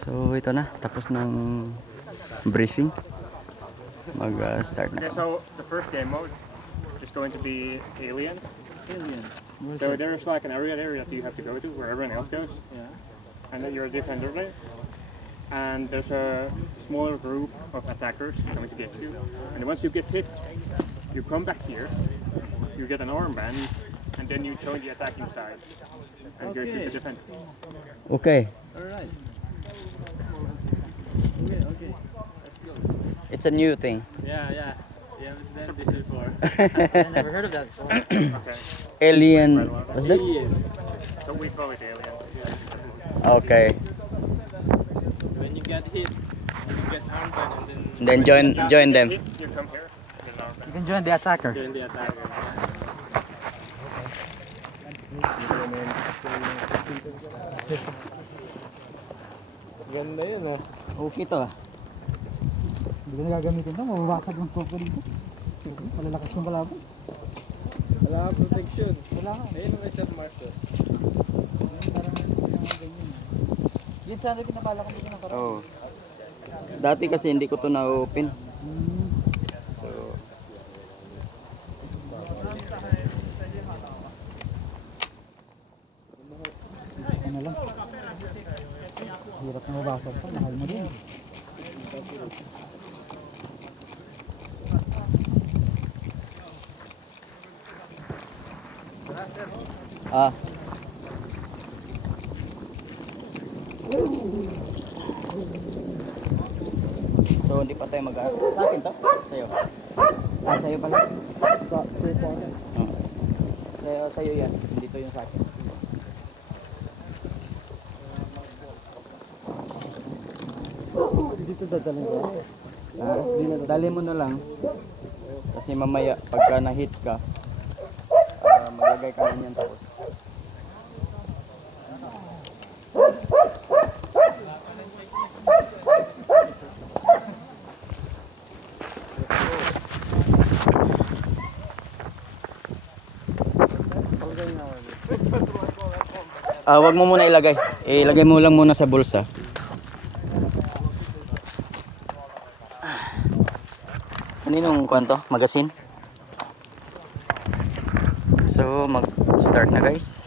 So ito na, tapos ng briefing. Mag-start na. Okay, so the first game mode is going to be Alien. So there's like an area there that you have to go to where everyone else goes. Yeah. And then you're a defender there. And there's a smaller group of attackers coming to get you. And once you get hit, you come back here, you get an armband, and then you join the attacking side and go to the defender. Okay. Alright. Okay. Let's go. It's a new thing. Yeah. We haven't done this before. I never heard of that before. Okay. Alien. What's that? So we call it Alien. Okay. When you get hit, you get armband and Then join them. Hit, you come here, and then armband. You can join the attacker. join the attacker. Ganda yun ah. Okay to ah. Hindi ko na gagamitin ito. Mababasag yung toko dito. Malalakas yung kalaban. Wala kang protection. Wala ka. Ayun ang isang master. Parang ganyan. Yun sana pinapala ko dito ng parang. Oh. Dati kasi hindi ko to na-open. So Ano lang. Hirap na mabasag ito. Mahal mo din. ah. So hindi pa tayo mag-aaral. Sa akin to? Sa'yo? Sa'yo pala? Sa'yo yan. Dito yung sa akin. Dito dadalhin ko. Dali mo na lang. Kasi mamaya pagka na-hit ka, maglagay ka na yan tapos. Wag mo muna ilagay. Ilagay mo lang muna sa bulsa. Kaninong kwanto? Magasin? So, mag-start na guys.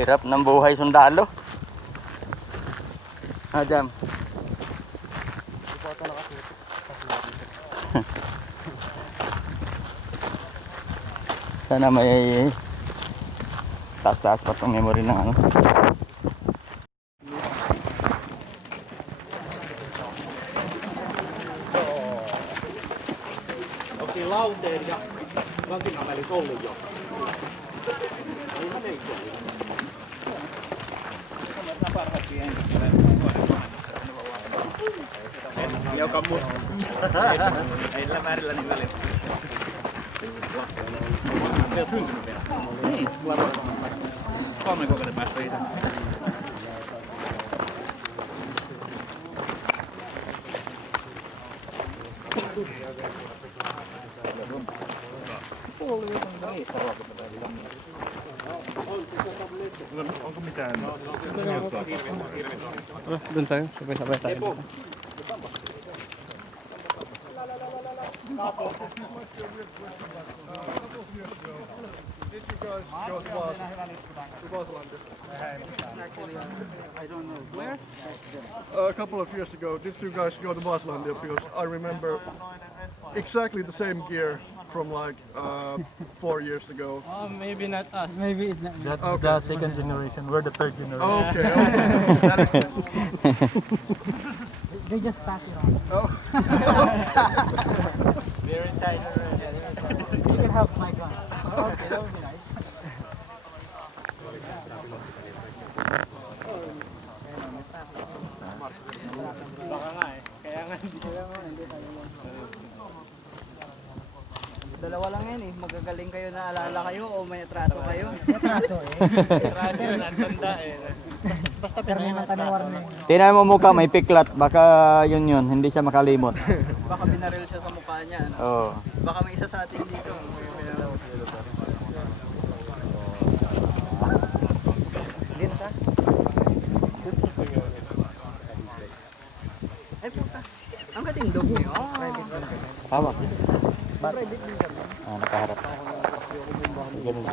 Hirap ng buhay sundalo. Adam. Sana may taas-taas pa itong memory ng ano. Oltiin lauteen ja vankinan välissä ollut jo. Joka musta. Ei sillä värillä niin välissä. Se on syntynyt vielä. Niin, varmaan 3 kuukauden päästä isä. On se 100 metriä. Onko mitään? Doon tayo, sabay-sabay tayo. A couple of years ago, did you guys go to Vaaslandia? Because I remember exactly the same gear from like 4 years ago. Maybe not us. Maybe it's not. That's Okay. the second generation. We're the third generation. Okay, okay. That is nice. They just pass it on. Oh. They're retired already. You can have my gun. Okay, that would be nice. Dalawa lang yan eh, magagaling kayo na alala kayo o may atraso kayo. Traso eh. Traso yun, ang tanda eh. Basta pero ng kanawar na yun. Tingnan mo mukha, may piklat, baka yun, hindi siya makalimot. Baka binaril siya sa mukha niya. Ano? Oo. Baka may isa sa atin dito. Ay puta, ang katindog niyo. Hawak. Nakaharap. Ganun.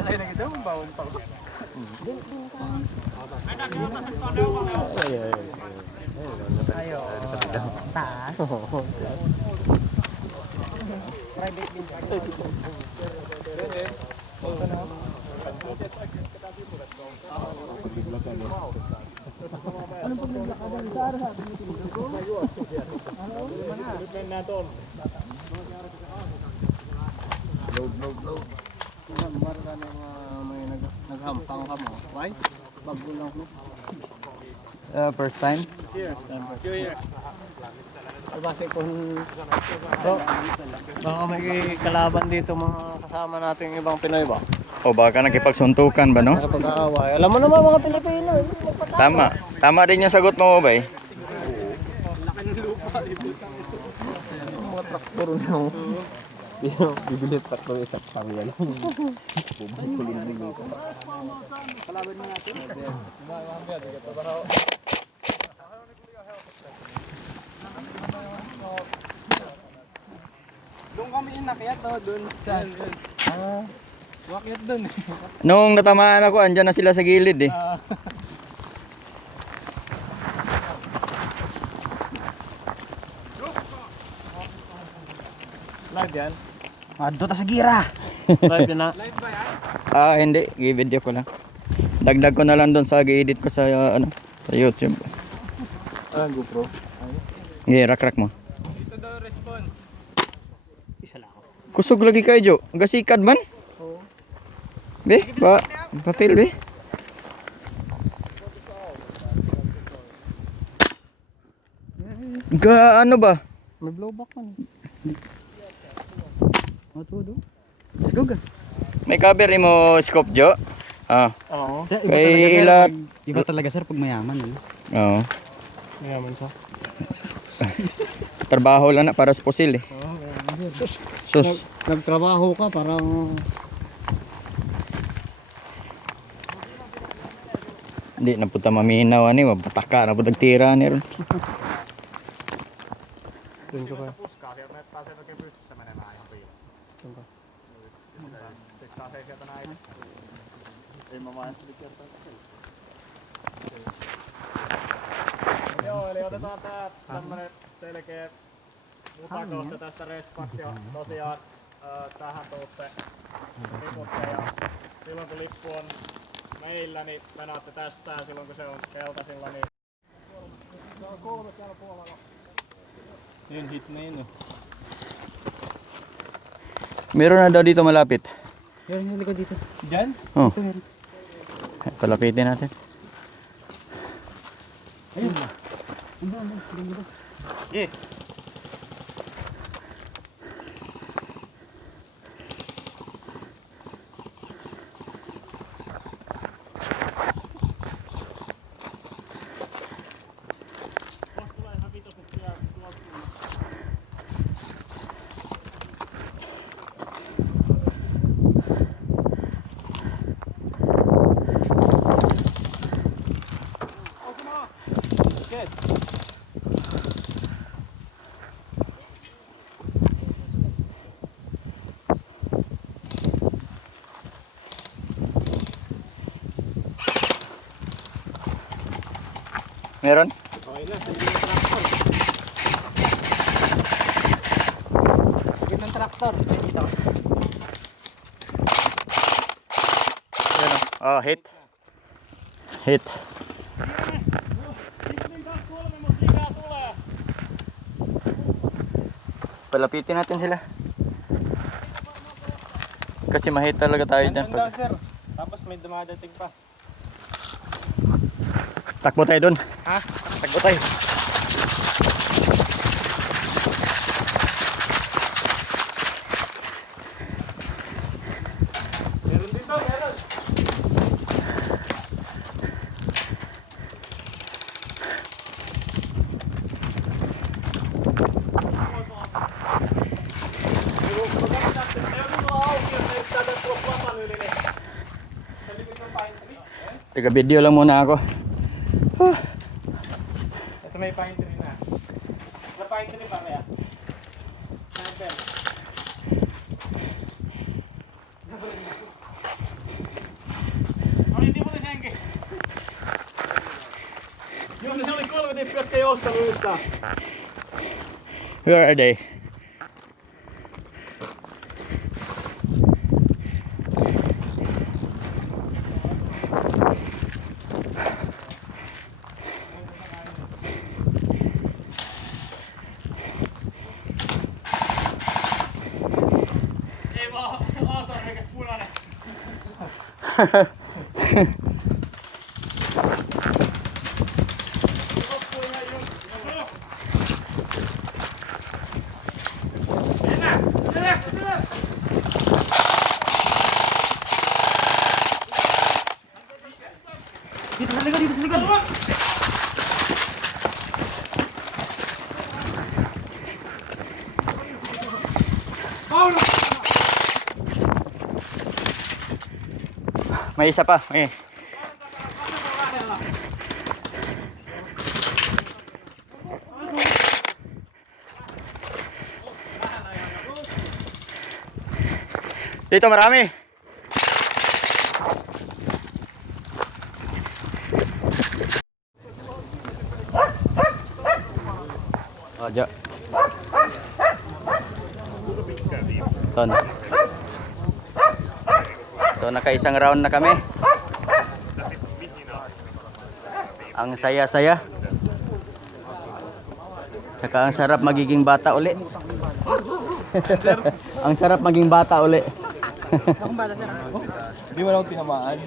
Talay na kita, mabawon pa ko. Ayo. Taas. Private din. Ano sa mga lakadan sa araw? Load. Marga ng may naghampang ka mo. Why? Bago lang mo. First time? So, baka may kalaban dito mga kasama nating ibang Pinoy ba? O baka nakipagsuntukan ba, no? Pag-aaway. Alam mo naman mga Pilipino. Tama. Tama din yung sagot mo, bay. Mga traktor na yung bibili traktor isang pangyan. Kalaban mo natin. Doon kami inakyat doon. Saan? Wakyat doon. Nung natamaan ako, andyan na sila sa gilid eh. Live yan? Adto ta sa gira. Live yan na? Hindi. I-video ko lang. Dagdag ko na lang doon sa i-edit ko sa, sa YouTube. GoPro. Rak mo. Dito daw response. Isa lang ako. Kusog lagi kayo, Jo. Gasikad man? Oo. Be, pa-feel, be. Ano ba? May blowback man. Let's go, ga. May cover mo scope, Jo? Oo. Kay ilat. Iba talaga sir pag mayaman. Ano? Oo. Mayaman siya. Trabaho lang na para sa pusil eh. Sus. Nagtrabaho ka parang Hindi na puta maminaw ani, mapataka na putag tira ni ron. dun ka pa. Puskaa sieltä, että pääsee oikein pystyssä menemään ihan piiloon. Sitten pääsee sieltä näin. Ei mä vaan ehtinyt kertaa Joo, eli otetaan tää tämmönen selkeä mutakosta tästä respat ja tosiaan tähän tuutte liputte ja silloin kun lippu on meillä, niin menaatte tässä ja silloin kun se on keltaisilla, niin se on 3 täällä puolella. Yun, hit na yun oh. Meron na daw dito malapit. Yan yung likod dito. Diyan? Oh. Palapitin natin. Ayun. Ano. Yeah. Meron? Okay na, sa yung tractor. Sakit ng tractor. Nakikita ko. Ayan o. Oh, hit. Hit. Palapitin natin sila. Kasi mahit talaga tayo dyan. Andun daw, sir. Tapos may dumadating pa. Takbo tayo dun. Ha? Takbo tayo. Meron dito, meron. Teka, video lang muna ako. Kasi may pine tree na. Sa pine tree pa kaya? Sniper. Oh, hindi mo na siyang yun, nasa likod ko din pwede kayo sa luta. Where are they? Dito sa likod, dito sa likod. May isa pa. May. Dito marami. Aja. Ton. So nakaisang round na kami. Ang saya-saya. Tsaka ang sarap magiging bata uli. Ang sarap maging bata uli. Hindi mo lang tinamaan.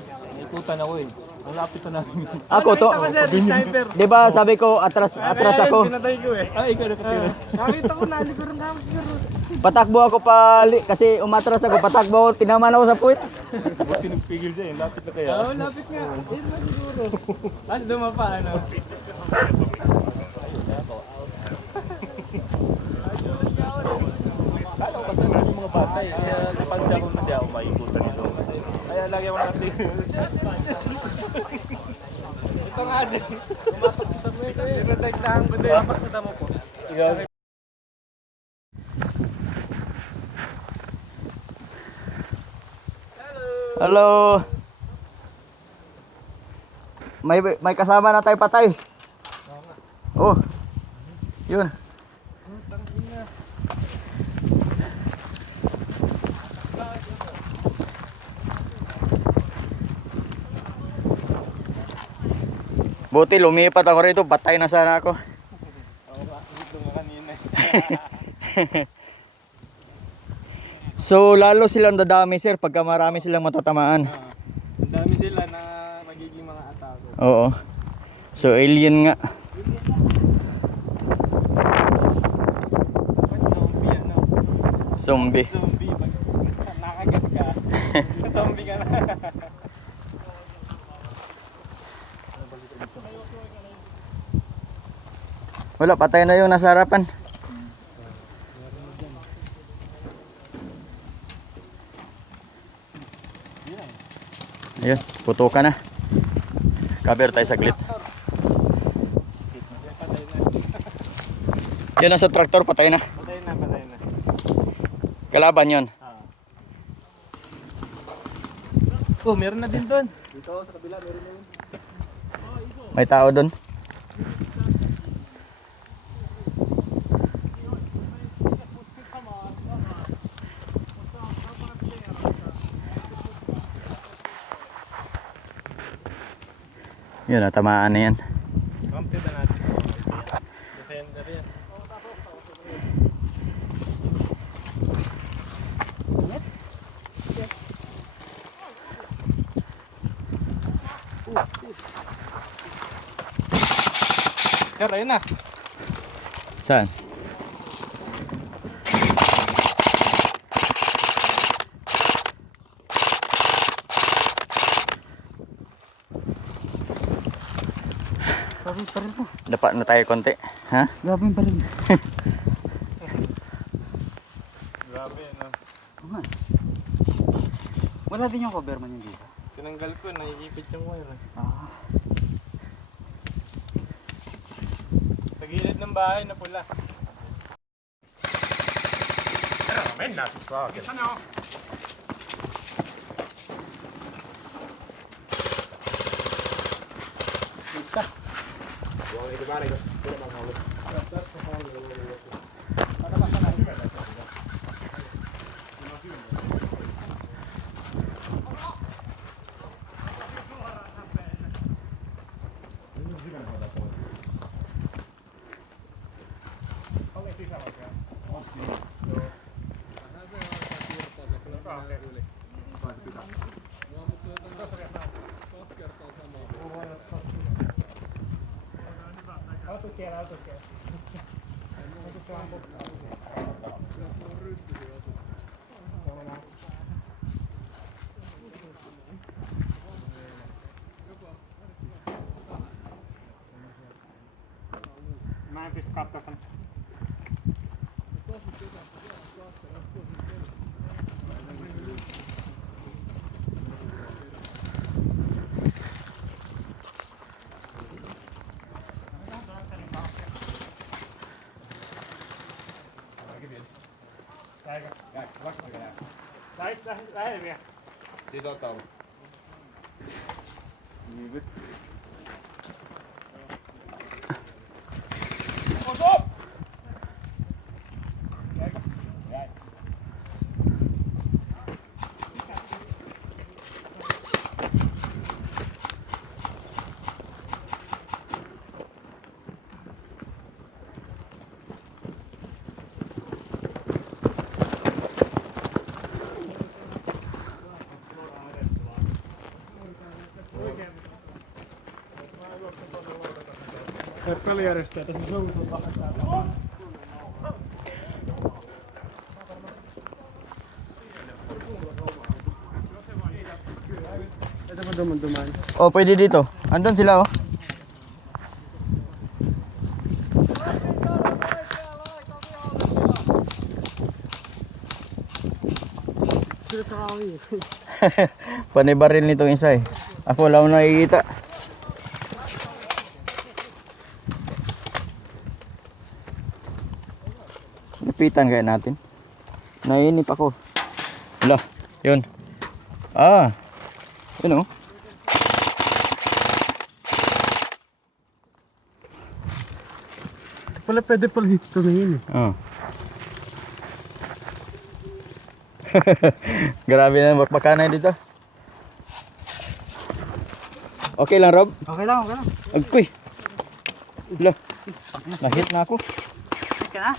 Ikutan ako eh. Malapit na namin. Ako to. Di ba sabi ko atras ako. Pinatay ko eh. Ah, ikaw nakatira. Nakita ko nalikuran na ako siguro. Patakbo ako kasi umatras ako. Patakbo ako, tinaman ako sa puwit. Pinagpigil siya eh. Lapit na kaya. Oo, lapit nga. Ayun na siguro. Tapos dumapa ano. Kala ko kasi yung mga bata eh. Kaya kapag di ako maikutan nito. Kaya lagi ako natin. Ito nga din. Umapak sa damo ito eh. Pinatagdahan ko din. Umapak sa damo po. Hello. May kasama na tayo patay. Oh. Yun. Buti lumipat ako rito, patay na sana ako. Oo nga, dito nga kanina. So lalo silang dadami sir pagka marami silang matatamaan. Ang dami sila na magiging mga atako. Oo. So alien nga. Zombie ano? Zombie. Zombie. Pag nakagat ka, zombie ka na. Wala, patay na yung nasa harapan. Ayun, putukan na. Cover tayo saglit. Yan nasa traktor, patay na. Patay na, patay na. Kalaban yon. Oh, meron na din doon. Dito sa kabila, meron na yun. May tao doon. Yun, natamaan na yan. Kampi ba natin? Defender yan. Sir, ayun na. Saan? Grabe pa rin po. Dapat na tayo konti. Ha? Grabe pa rin. Grabe yan ah. Aman. Wala din yung cover man yun dito. Tinanggal ko, naiipit yung wire. Ah. Sa gilid ng bahay na pula. Men, nasa sa akin. Ano? Pelijärjestöä tässä sousulla. Ito pa duman. Oh, pwede dito. Andun sila oh. Panibaril nito isa eh. Ako wala mo nakikita. Lapitan kaya natin. Nainip ako. Wala, yun. Ah, yun oh. Pala pwede pala dito na yun eh. Oh. Grabe na bakbakanay dito. Okay lang, Rob? Okay lang, okay lang. Agkoy. Wala, nahit na ako. Okay na?